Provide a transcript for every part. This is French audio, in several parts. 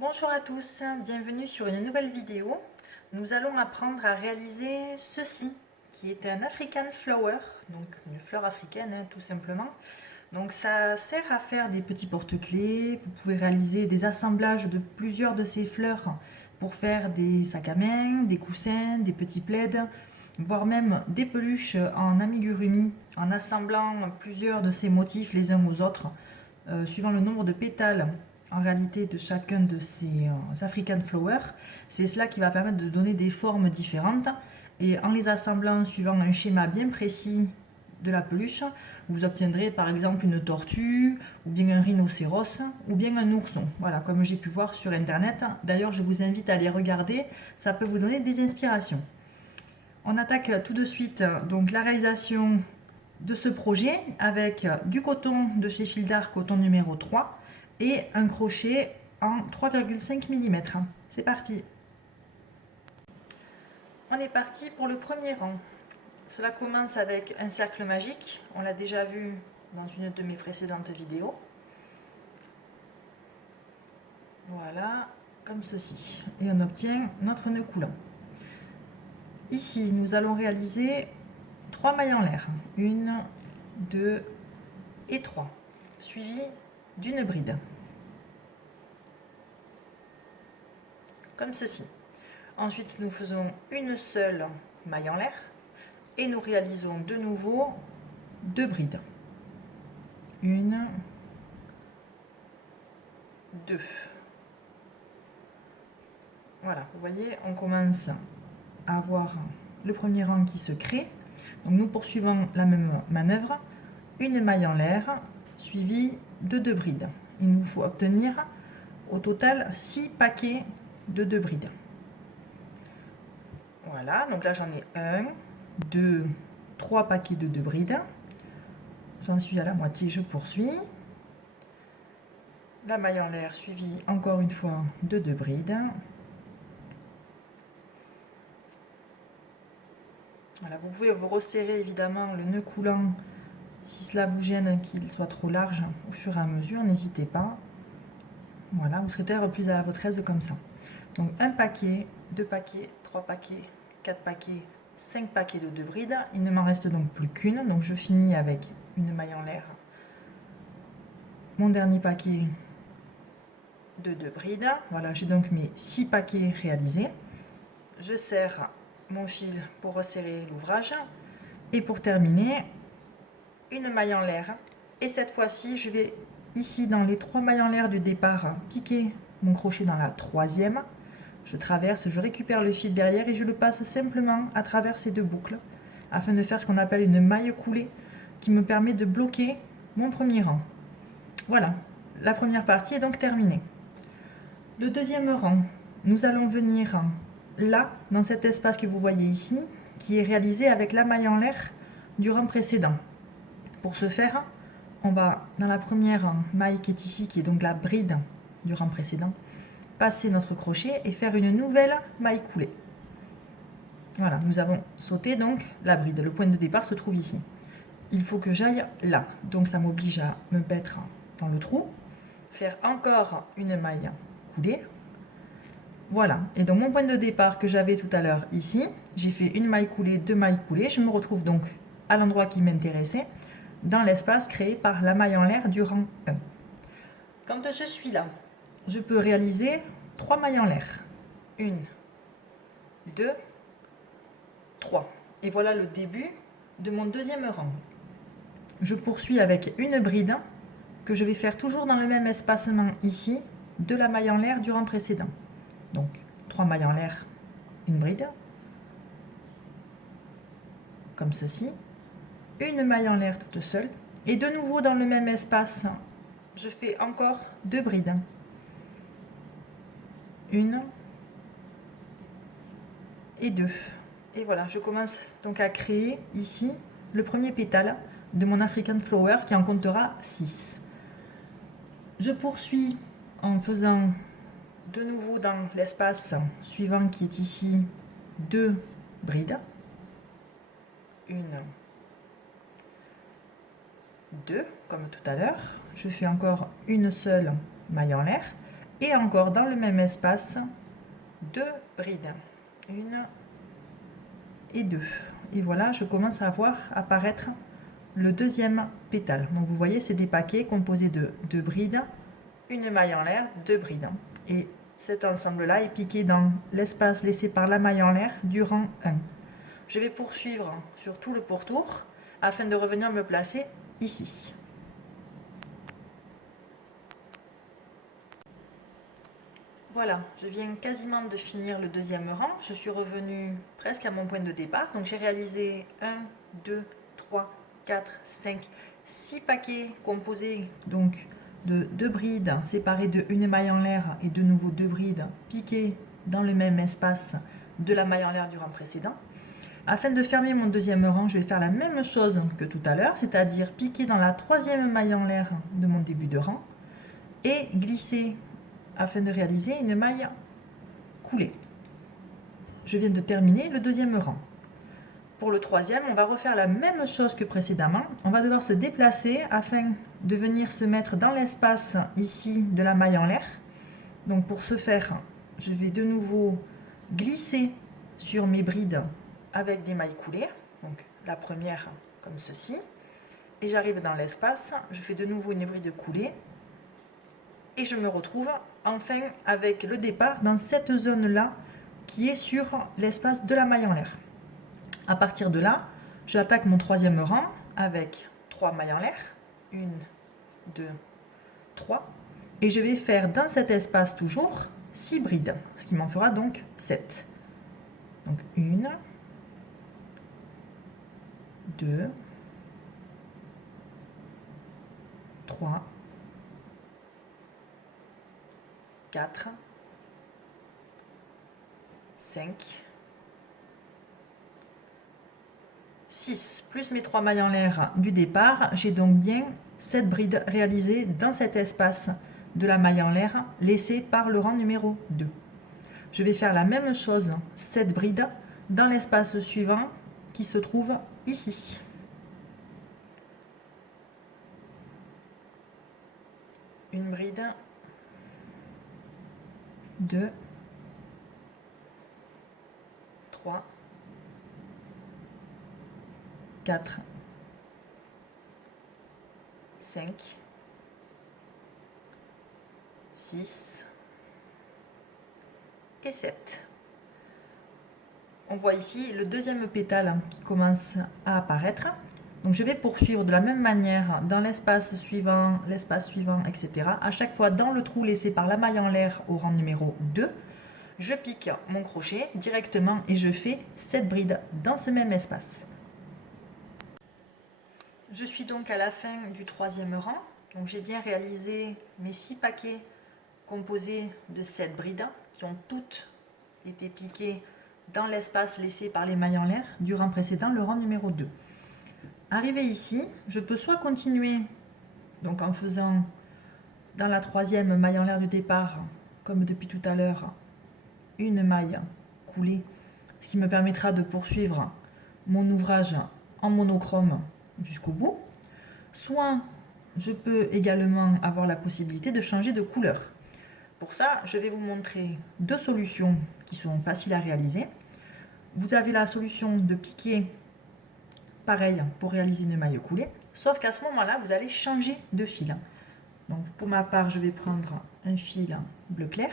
Bonjour à tous, bienvenue sur une nouvelle vidéo. Nous allons apprendre à réaliser ceci, qui est un African Flower, donc une fleur africaine tout simplement. Donc ça sert à faire des petits porte-clés, vous pouvez réaliser des assemblages de plusieurs de ces fleurs pour faire des sacs à main, des coussins, des petits plaids, voire même des peluches en amigurumi, en assemblant plusieurs de ces motifs les uns aux autres, suivant le nombre de pétales en réalité de chacun de ces African Flowers. C'est cela qui va permettre de donner des formes différentes. Et en les assemblant suivant un schéma bien précis de la peluche, vous obtiendrez par exemple une tortue, ou bien un rhinocéros, ou bien un ourson. Voilà, comme j'ai pu voir sur internet. D'ailleurs, je vous invite à les regarder, ça peut vous donner des inspirations. On attaque tout de suite donc la réalisation de ce projet avec du coton de chez Fildar, coton numéro 3, et un crochet en 3,5 mm. C'est parti. On est parti pour le premier rang. Cela commence avec un cercle magique, on l'a déjà vu dans une de mes précédentes vidéos. Voilà, comme ceci. Et on obtient notre nœud coulant. Ici, nous allons réaliser 3 mailles en l'air. 1, 2 et 3, suivi d'une bride. Comme ceci. Ensuite, nous faisons une seule maille en l'air et nous réalisons de nouveau 2 brides. 1, 2. Voilà, vous voyez, on commence à avoir le premier rang qui se crée. Donc nous poursuivons la même manœuvre, une maille en l'air suivie de 2 brides. Il nous faut obtenir au total 6 paquets de 2 brides. Voilà, donc là j'en ai 1, 2, 3 paquets de 2 brides. J'en suis à la moitié, je poursuis. La maille en l'air suivie encore une fois de 2 brides. Voilà, vous pouvez vous resserrer évidemment le nœud coulant si cela vous gêne qu'il soit trop large au fur et à mesure, n'hésitez pas. Voilà, vous serez peut-être plus à votre aise comme ça. Donc un paquet, 2 paquets, 3 paquets, 4 paquets, 5 paquets de 2 brides. Il ne m'en reste donc plus qu'une, donc je finis avec une maille en l'air. Mon dernier paquet de 2 brides. Voilà, j'ai donc mes 6 paquets réalisés. Je serre mon fil pour resserrer l'ouvrage. Et pour terminer, une maille en l'air. Et cette fois-ci, je vais ici dans les 3 mailles en l'air du départ piquer mon crochet dans la troisième. Je traverse, je récupère le fil derrière et je le passe simplement à travers ces 2 boucles afin de faire ce qu'on appelle une maille coulée qui me permet de bloquer mon premier rang. Voilà, la première partie est donc terminée. Le deuxième rang, nous allons venir là, dans cet espace que vous voyez ici, qui est réalisé avec la maille en l'air du rang précédent. Pour ce faire, on va dans la première maille qui est ici, qui est donc la bride du rang précédent, passer notre crochet et faire une nouvelle maille coulée. Voilà, nous avons sauté donc la bride. Le point de départ se trouve ici. Il faut que j'aille là. Donc ça m'oblige à me mettre dans le trou, faire encore une maille coulée. Voilà, et donc mon point de départ que j'avais tout à l'heure ici, j'ai fait une maille coulée, 2 mailles coulées. Je me retrouve donc à l'endroit qui m'intéressait, dans l'espace créé par la maille en l'air du rang 1. Quand je suis là, je peux réaliser 3 mailles en l'air. 1, 2, 3. Et voilà le début de mon deuxième rang. Je poursuis avec une bride que je vais faire toujours dans le même espacement ici de la maille en l'air du rang précédent. Donc 3 mailles en l'air, une bride, comme ceci, une maille en l'air toute seule, et de nouveau dans le même espace, je fais encore 2 brides. Une et 2. Et voilà, je commence donc à créer ici le premier pétale de mon African Flower qui en comptera 6. Je poursuis en faisant de nouveau dans l'espace suivant qui est ici 2 brides. 1, 2, comme tout à l'heure. Je fais encore une seule maille en l'air et encore dans le même espace 2 brides, 1 et 2, et voilà, je commence à voir apparaître le deuxième pétale. Donc vous voyez, c'est des paquets composés de 2 brides, une maille en l'air, 2 brides, et cet ensemble là est piqué dans l'espace laissé par la maille en l'air du rang 1. Je vais poursuivre sur tout le pourtour afin de revenir me placer ici. Voilà, je viens quasiment de finir le deuxième rang. Je suis revenue presque à mon point de départ. Donc j'ai réalisé 1, 2, 3, 4, 5, 6 paquets composés donc de 2 brides séparées de une maille en l'air et de nouveau 2 brides piquées dans le même espace de la maille en l'air du rang précédent. Afin de fermer mon deuxième rang, je vais faire la même chose que tout à l'heure, c'est-à-dire piquer dans la troisième maille en l'air de mon début de rang et glisser afin de réaliser une maille coulée. Je viens de terminer le deuxième rang. Pour le troisième, on va refaire la même chose que précédemment. On va devoir se déplacer afin de venir se mettre dans l'espace ici de la maille en l'air. Donc pour ce faire, je vais de nouveau glisser sur mes brides avec des mailles coulées. Donc la première comme ceci. Et j'arrive dans l'espace, je fais de nouveau une bride coulée. Et je me retrouve enfin avec le départ dans cette zone-là qui est sur l'espace de la maille en l'air. À partir de là, j'attaque mon troisième rang avec 3 mailles en l'air. 1, 2, 3. Et je vais faire dans cet espace toujours 6 brides, ce qui m'en fera donc 7. Donc 1, 2, 3, 4, 5, 6, plus mes 3 mailles en l'air du départ, j'ai donc bien 7 brides réalisées dans cet espace de la maille en l'air laissée par le rang numéro 2. Je vais faire la même chose, 7 brides, dans l'espace suivant qui se trouve ici. Une bride, 2, 3, 4, 5, 6 et 7. On voit ici le deuxième pétale qui commence à apparaître. Donc je vais poursuivre de la même manière dans l'espace suivant, etc. À chaque fois dans le trou laissé par la maille en l'air au rang numéro 2, je pique mon crochet directement et je fais 7 brides dans ce même espace. Je suis donc à la fin du troisième rang. Donc j'ai bien réalisé mes 6 paquets composés de 7 brides qui ont toutes été piquées dans l'espace laissé par les mailles en l'air du rang précédent, le rang numéro 2. Arrivé ici, je peux soit continuer donc en faisant dans la troisième maille en l'air de départ, comme depuis tout à l'heure, une maille coulée, ce qui me permettra de poursuivre mon ouvrage en monochrome jusqu'au bout. Soit je peux également avoir la possibilité de changer de couleur. Pour ça, je vais vous montrer 2 solutions qui sont faciles à réaliser. Vous avez la solution de piquer pareil pour réaliser une maille coulée, sauf qu'à ce moment-là, vous allez changer de fil. Donc pour ma part, je vais prendre un fil bleu clair,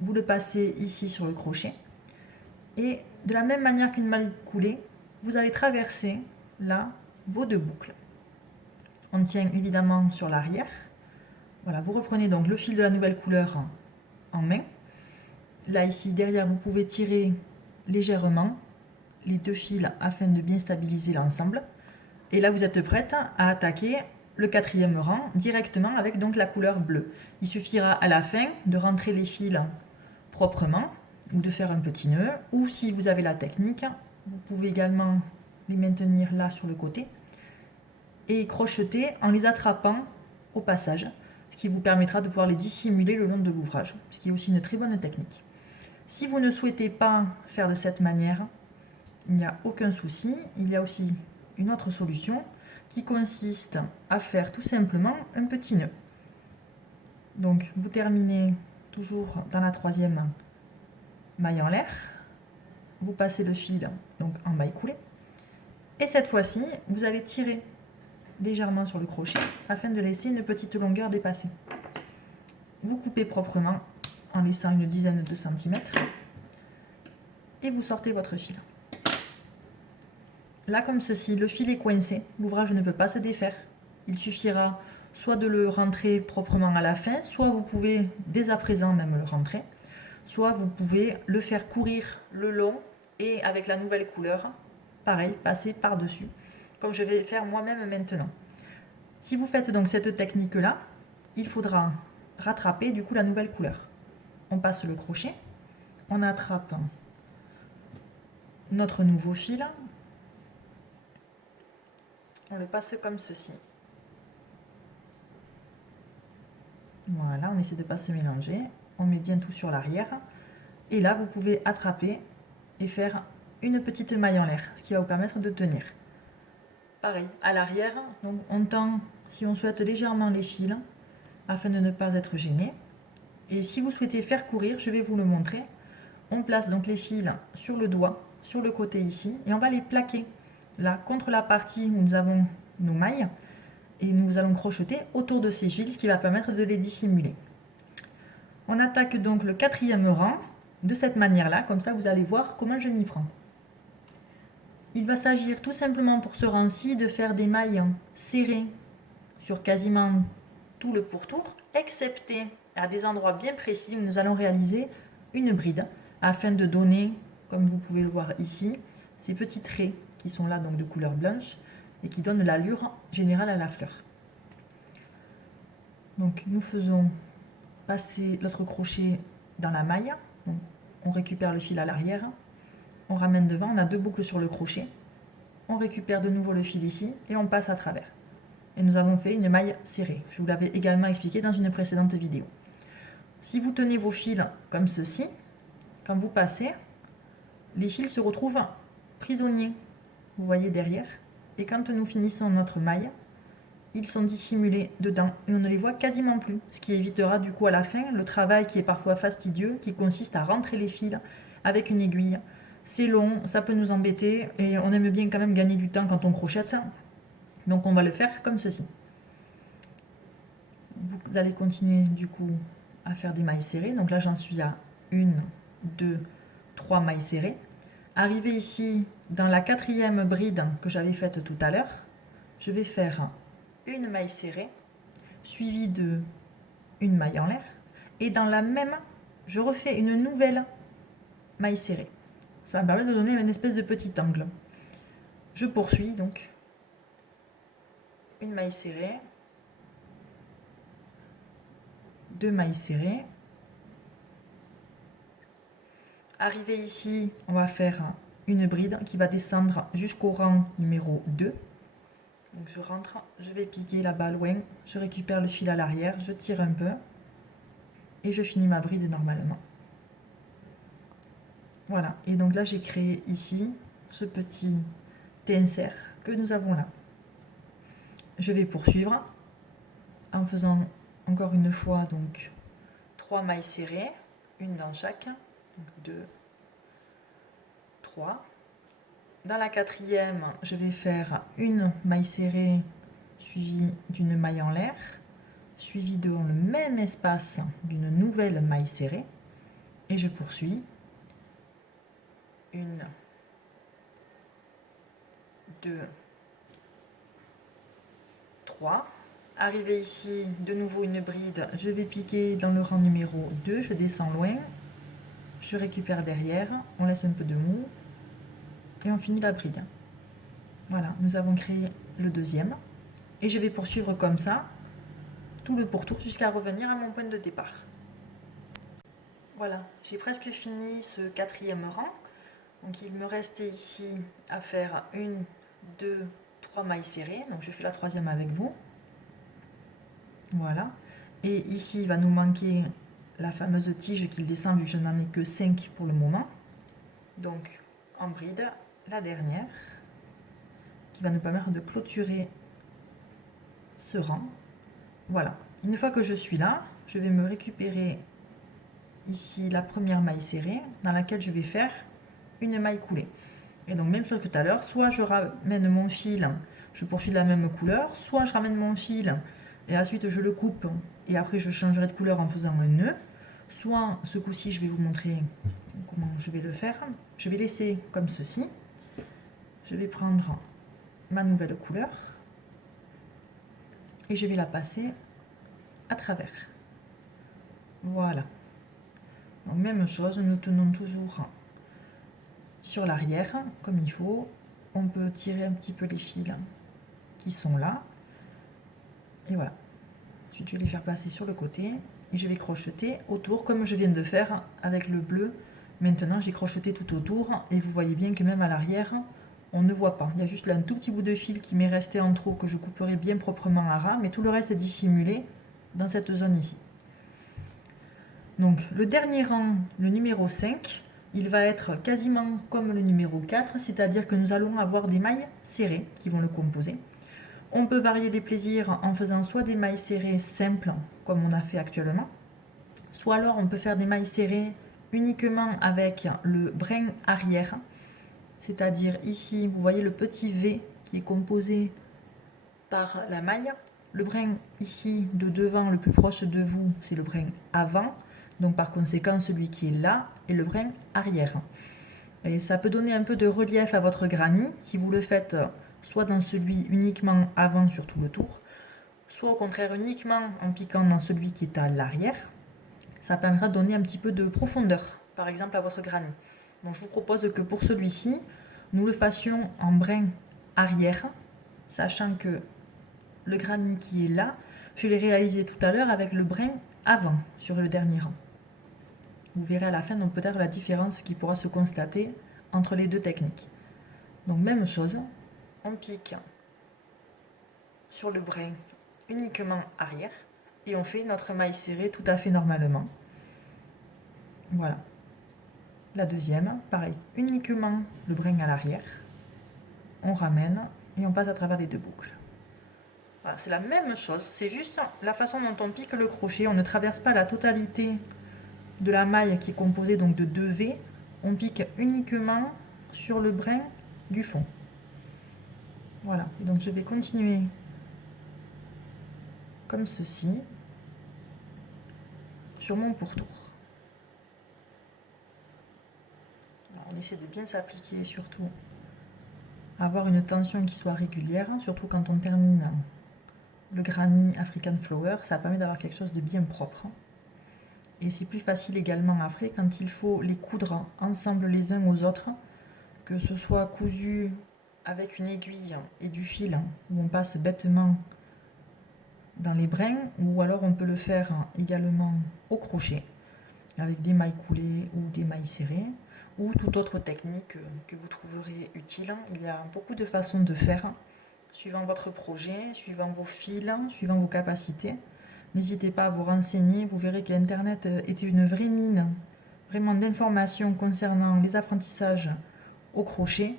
vous le passez ici sur le crochet, et de la même manière qu'une maille coulée, vous allez traverser là vos 2 boucles. On tient évidemment sur l'arrière. Voilà, vous reprenez donc le fil de la nouvelle couleur en main. Là ici derrière, vous pouvez tirer légèrement les 2 fils afin de bien stabiliser l'ensemble. Et là, vous êtes prête à attaquer le 4e rang directement avec donc la couleur bleue. Il suffira à la fin de rentrer les fils proprement ou de faire un petit nœud. Ou si vous avez la technique, vous pouvez également les maintenir là sur le côté et crocheter en les attrapant au passage, ce qui vous permettra de pouvoir les dissimuler le long de l'ouvrage, ce qui est aussi une très bonne technique. Si vous ne souhaitez pas faire de cette manière, il n'y a aucun souci. Il y a aussi une autre solution qui consiste à faire tout simplement un petit nœud. Donc vous terminez toujours dans la troisième maille en l'air, vous passez le fil donc en maille coulée, et cette fois-ci vous allez tirer légèrement sur le crochet afin de laisser une petite longueur dépassée. Vous coupez proprement en laissant une dizaine de centimètres et vous sortez votre fil. Là, comme ceci, le fil est coincé, l'ouvrage ne peut pas se défaire. Il suffira soit de le rentrer proprement à la fin, soit vous pouvez dès à présent même le rentrer, soit vous pouvez le faire courir le long et avec la nouvelle couleur, pareil, passer par-dessus, comme je vais faire moi-même maintenant. Si vous faites donc cette technique-là, il faudra rattraper du coup la nouvelle couleur. On passe le crochet, on attrape notre nouveau fil, on le passe comme ceci. Voilà, on essaie de ne pas se mélanger, on met bien tout sur l'arrière, et là vous pouvez attraper et faire une petite maille en l'air, ce qui va vous permettre de tenir. Pareil, à l'arrière, donc on tend, si on souhaite, légèrement les fils, afin de ne pas être gêné. Et si vous souhaitez faire courir, je vais vous le montrer. On place donc les fils sur le doigt, sur le côté ici, et on va les plaquer là contre la partie où nous avons nos mailles, et nous allons crocheter autour de ces fils, ce qui va permettre de les dissimuler. On attaque donc le quatrième rang de cette manière-là, comme ça vous allez voir comment je m'y prends. Il va s'agir tout simplement pour ce rang-ci de faire des mailles serrées sur quasiment tout le pourtour, excepté à des endroits bien précis où nous allons réaliser une bride, afin de donner, comme vous pouvez le voir ici, ces petits traits qui sont là donc de couleur blanche et qui donnent l'allure générale à la fleur. Donc nous faisons passer notre crochet dans la maille, donc, on récupère le fil à l'arrière, on ramène devant, on a deux boucles sur le crochet, on récupère de nouveau le fil ici et on passe à travers. Et nous avons fait une maille serrée. Je vous l'avais également expliqué dans une précédente vidéo. Si vous tenez vos fils comme ceci, quand vous passez, les fils se retrouvent prisonniers, vous voyez derrière, et quand nous finissons notre maille, ils sont dissimulés dedans et on ne les voit quasiment plus, ce qui évitera du coup à la fin le travail qui est parfois fastidieux, qui consiste à rentrer les fils avec une aiguille. C'est long, ça peut nous embêter et on aime bien quand même gagner du temps quand on crochette, donc on va le faire comme ceci. Vous allez continuer du coup à faire des mailles serrées, donc là j'en suis à 1, 2, 3 mailles serrées. Arrivé ici dans la quatrième bride que j'avais faite tout à l'heure, je vais faire une maille serrée suivie de une maille en l'air et dans la même je refais une nouvelle maille serrée. Ça me permet de donner une espèce de petit angle. Je poursuis donc une maille serrée, deux mailles serrées. Arrivé ici, on va faire une bride qui va descendre jusqu'au rang numéro 2. Donc je rentre, je vais piquer là-bas loin, je récupère le fil à l'arrière, je tire un peu et je finis ma bride normalement. Voilà, et donc là j'ai créé ici ce petit insert que nous avons là. Je vais poursuivre en faisant encore une fois donc 3 mailles serrées, une dans chaque, 2, 3. Dans la quatrième, je vais faire une maille serrée suivie d'une maille en l'air, suivie dans le même espace d'une nouvelle maille serrée, et je poursuis. 1, 2, 3. Arrivé ici, de nouveau une bride, je vais piquer dans le rang numéro 2, je descends loin, je récupère derrière, on laisse un peu de mou, et on finit la bride. Voilà, nous avons créé le deuxième. Et je vais poursuivre comme ça, tout le pourtour, jusqu'à revenir à mon point de départ. Voilà, j'ai presque fini ce quatrième rang. Donc il me restait ici à faire 1, 2, 3 mailles serrées. Donc je fais la troisième avec vous. Voilà. Et ici, il va nous manquer la fameuse tige qui descend, vu que je n'en ai que 5 pour le moment. Donc en bride, la dernière, qui va nous permettre de clôturer ce rang. Voilà. Une fois que je suis là, je vais me récupérer ici la première maille serrée dans laquelle je vais faire une maille coulée. Et donc même chose que tout à l'heure, soit je ramène mon fil, je poursuis de la même couleur, soit je ramène mon fil et ensuite je le coupe et après je changerai de couleur en faisant un nœud, soit ce coup-ci je vais vous montrer comment je vais le faire. Je vais laisser comme ceci, je vais prendre ma nouvelle couleur et je vais la passer à travers. Voilà. Donc même chose, nous tenons toujours sur l'arrière comme il faut. On peut tirer un petit peu les fils qui sont là. Et voilà. Ensuite, je vais les faire passer sur le côté et je vais crocheter autour comme je viens de faire avec le bleu. Maintenant, j'ai crocheté tout autour et vous voyez bien que même à l'arrière, on ne voit pas. Il y a juste là un tout petit bout de fil qui m'est resté en trop que je couperai bien proprement à ras, mais tout le reste est dissimulé dans cette zone ici. Donc le dernier rang, le numéro 5, il va être quasiment comme le numéro 4, c'est-à-dire que nous allons avoir des mailles serrées qui vont le composer. On peut varier les plaisirs en faisant soit des mailles serrées simples, comme on a fait actuellement, soit alors on peut faire des mailles serrées uniquement avec le brin arrière, c'est-à-dire ici, vous voyez le petit V qui est composé par la maille. Le brin ici de devant, le plus proche de vous, c'est le brin avant. Donc par conséquent, celui qui est là est le brin arrière. Et ça peut donner un peu de relief à votre granny si vous le faites soit dans celui uniquement avant sur tout le tour, soit au contraire uniquement en piquant dans celui qui est à l'arrière. Ça permettra de donner un petit peu de profondeur, par exemple à votre granny. Donc je vous propose que pour celui-ci, nous le fassions en brin arrière, sachant que le granny qui est là, je l'ai réalisé tout à l'heure avec le brin avant sur le dernier rang. Vous verrez à la fin donc peut-être la différence qui pourra se constater entre les deux techniques. Donc même chose, on pique sur le brin uniquement arrière et on fait notre maille serrée tout à fait normalement. Voilà. La deuxième, pareil, uniquement le brin à l'arrière. On ramène et on passe à travers les deux boucles. Voilà, c'est la même chose, c'est juste la façon dont on pique le crochet. On ne traverse pas la totalité de la maille qui est composée donc de 2 V. On pique uniquement sur le brin du fond. Voilà, et donc je vais continuer comme ceci sur mon pourtour. Alors, on essaie de bien s'appliquer, surtout avoir une tension qui soit régulière, surtout quand on termine le granny African Flower, ça permet d'avoir quelque chose de bien propre. Et c'est plus facile également après quand il faut les coudre ensemble les uns aux autres, que ce soit cousu avec une aiguille et du fil où on passe bêtement dans les brins, ou alors on peut le faire également au crochet avec des mailles coulées ou des mailles serrées ou toute autre technique que vous trouverez utile. Il y a beaucoup de façons de faire suivant votre projet, suivant vos fils, suivant vos capacités. N'hésitez pas à vous renseigner, vous verrez qu'Internet est une vraie mine vraiment d'informations concernant les apprentissages au crochet.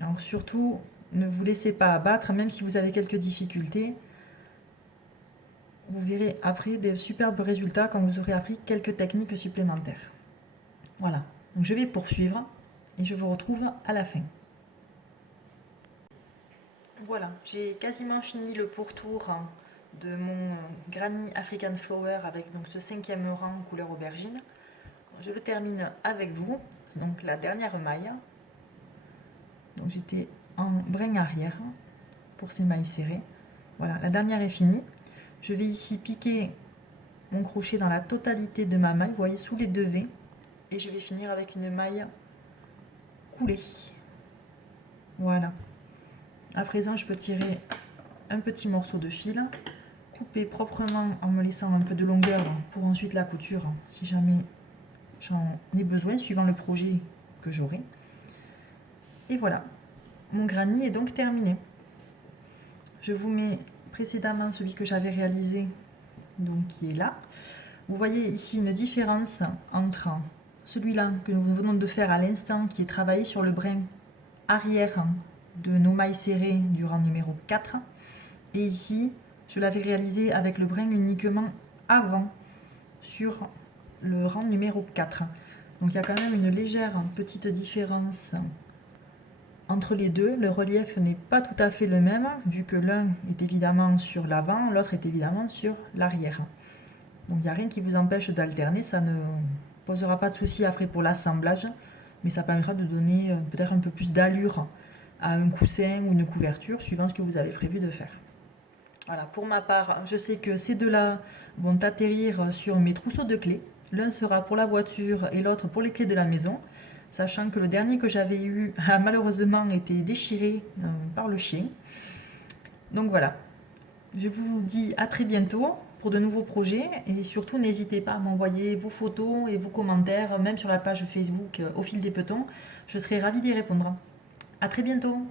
Alors surtout, ne vous laissez pas abattre, même si vous avez quelques difficultés. Vous verrez après des superbes résultats quand vous aurez appris quelques techniques supplémentaires. Voilà, donc je vais poursuivre et je vous retrouve à la fin. Voilà, j'ai quasiment fini le pourtour de mon Granny African Flower avec donc ce 5e rang couleur aubergine. Je le termine avec vous, donc la dernière maille. Donc j'étais en brin arrière pour ces mailles serrées. Voilà, la dernière est finie. Je vais ici piquer mon crochet dans la totalité de ma maille, vous voyez, sous les 2 V. Et je vais finir avec une maille coulée. Voilà. À présent, je peux tirer un petit morceau de fil, couper proprement en me laissant un peu de longueur pour ensuite la couture, si jamais j'en ai besoin, suivant le projet que j'aurai. Et voilà, mon granny est donc terminé. Je vous mets précédemment celui que j'avais réalisé, donc qui est là. Vous voyez ici une différence entre celui-là que nous venons de faire à l'instant, qui est travaillé sur le brin arrière de nos mailles serrées du rang numéro 4. Et ici, je l'avais réalisé avec le brin uniquement avant sur le rang numéro 4. Donc il y a quand même une légère petite différence entre les deux. Le relief n'est pas tout à fait le même, vu que l'un est évidemment sur l'avant, l'autre est évidemment sur l'arrière. Donc il n'y a rien qui vous empêche d'alterner, ça ne posera pas de souci après pour l'assemblage, mais ça permettra de donner peut-être un peu plus d'allure à un coussin ou une couverture, suivant ce que vous avez prévu de faire. Voilà, pour ma part, je sais que ces deux-là vont atterrir sur mes trousseaux de clés. L'un sera pour la voiture et l'autre pour les clés de la maison, sachant que le dernier que j'avais eu a malheureusement été déchiré par le chien. Donc voilà, je vous dis à très bientôt pour de nouveaux projets et surtout n'hésitez pas à m'envoyer vos photos et vos commentaires, même sur la page Facebook Au fil des petons. Je serai ravie d'y répondre. À très bientôt.